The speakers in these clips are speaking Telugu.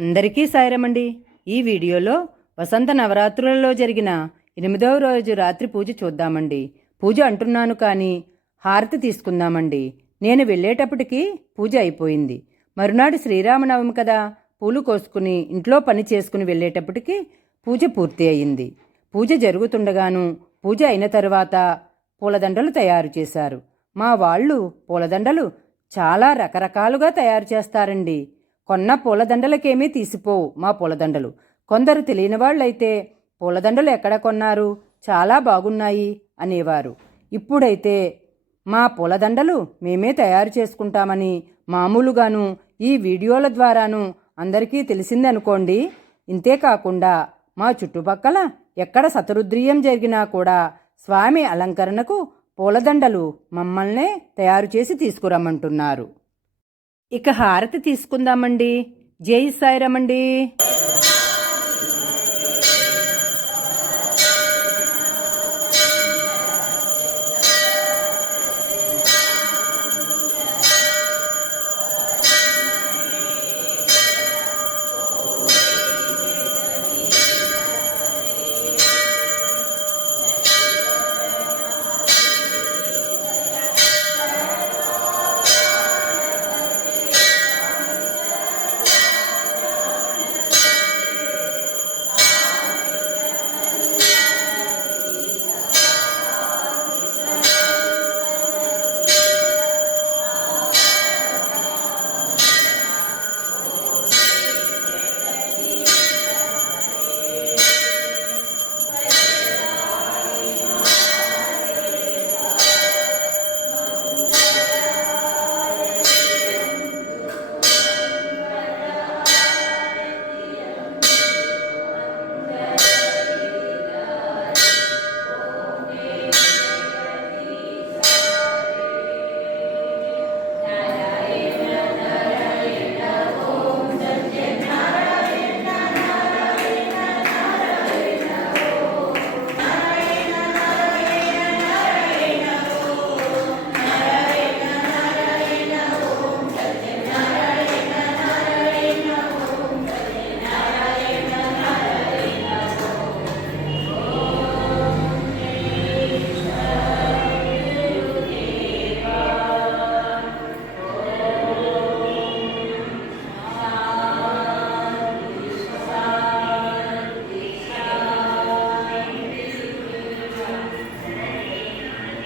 అందరికీ సాయరమండి. ఈ వీడియోలో వసంత నవరాత్రులలో జరిగిన ఎనిమిదవ రోజు రాత్రి పూజ చూద్దామండి. పూజ అంటున్నాను కానీ హారతి తీసుకుందామండి. నేను వెళ్ళేటప్పటికి పూజ అయిపోయింది. మరునాడు శ్రీరామనవమి కదా పూలు కోసుకుని ఇంట్లో పని చేసుకుని వెళ్ళేటప్పటికి పూజ పూర్తి అయింది. పూజ జరుగుతుండగాను పూజ అయిన తరువాత పూలదండలు తయారు చేశారు. మా వాళ్ళు పూలదండలు చాలా రకరకాలుగా తయారు చేస్తారండి. కొన్న పూలదండలకేమీ తీసిపోవు మా పూలదండలు. కొందరు తెలియని వాళ్ళైతే పూలదండలు ఎక్కడ కొన్నారు? చాలా బాగున్నాయి అనేవారు. ఇప్పుడైతే మా పూలదండలు మేమే తయారు చేసుకుంటామని మామూలుగాను ఈ వీడియోల ద్వారాను అందరికీ తెలిసిందనుకోండి. ఇంతేకాకుండా మా చుట్టుపక్కల ఎక్కడ శతరుద్రియం జరిగినా కూడా స్వామి అలంకరణకు పూలదండలు మమ్మల్నే తయారు చేసి తీసుకురమ్మంటున్నారు. ఇక హారతి తీసుకుందామండి. జై సాయిరామండి.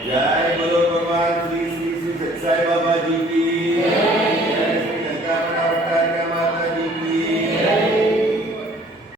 જય બોલો ભગવાન શ્રી શ્રી શ્રી સાંઈ બાબા